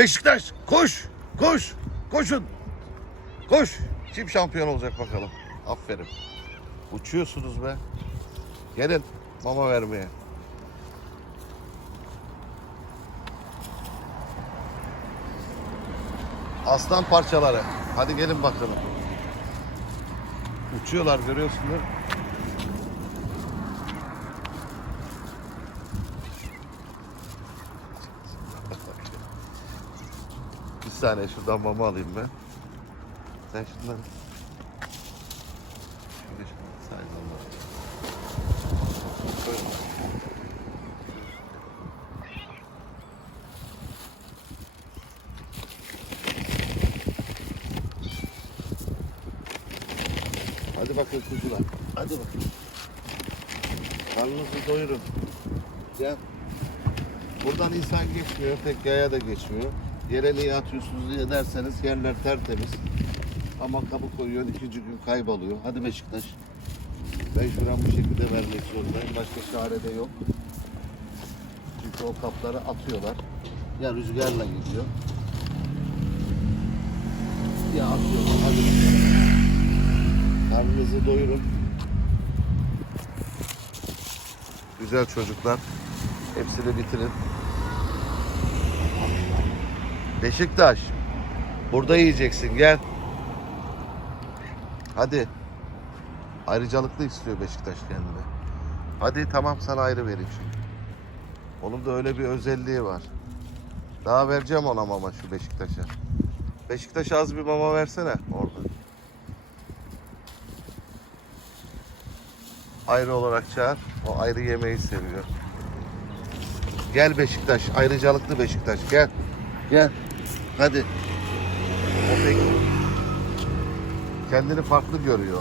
Beşiktaş koş, koş, koşun. Koş. Kim şampiyon olacak bakalım. Aferin. Uçuyorsunuz be. Gelin mama vermeye. Aslan parçaları. Hadi gelin bakalım. Uçuyorlar görüyorsun Bir saniye şuradan mama alayım ben. Sen şunları... Sayın Allah. Koy. Hadi bakın kuzular. Hadi bakın. Karnınızı doyurun. Gel. Buradan insan geçmiyor, pek yaya da geçmiyor. Yere niye atıyorsunuz diye derseniz yerler tertemiz. Ama kapı koyuyor, ikinci gün kayboluyor. Hadi Beşiktaş. Ben şuran bu şekilde vermek zorundayım. Başka çare de yok. Çünkü o kapları atıyorlar. Ya rüzgarla gidiyor. Ya atıyorlar. Hadi. Karnınızı doyurun. Güzel çocuklar. Hepsini bitirin. Beşiktaş. Burada yiyeceksin gel. Hadi. Ayrıcalıklı istiyor Beşiktaş kendine. Hadi tamam sana ayrı vereyim şimdi. Onun da öyle bir özelliği var. Daha vereceğim ona mama şu Beşiktaş'a. Beşiktaş'a az bir mama versene orada. Ayrı olarak çağır. O ayrı yemeği seviyor. Gel Beşiktaş. Ayrıcalıklı Beşiktaş. Gel. Gel. Hadi. O pek kendini farklı görüyor.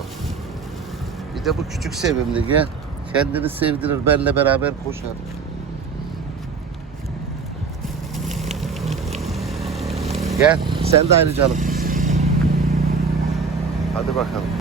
Bir de bu küçük sevimli gel. Kendini sevdirir. Benle beraber koşar. Gel. Sen de ayrıcalıklısın. Hadi bakalım.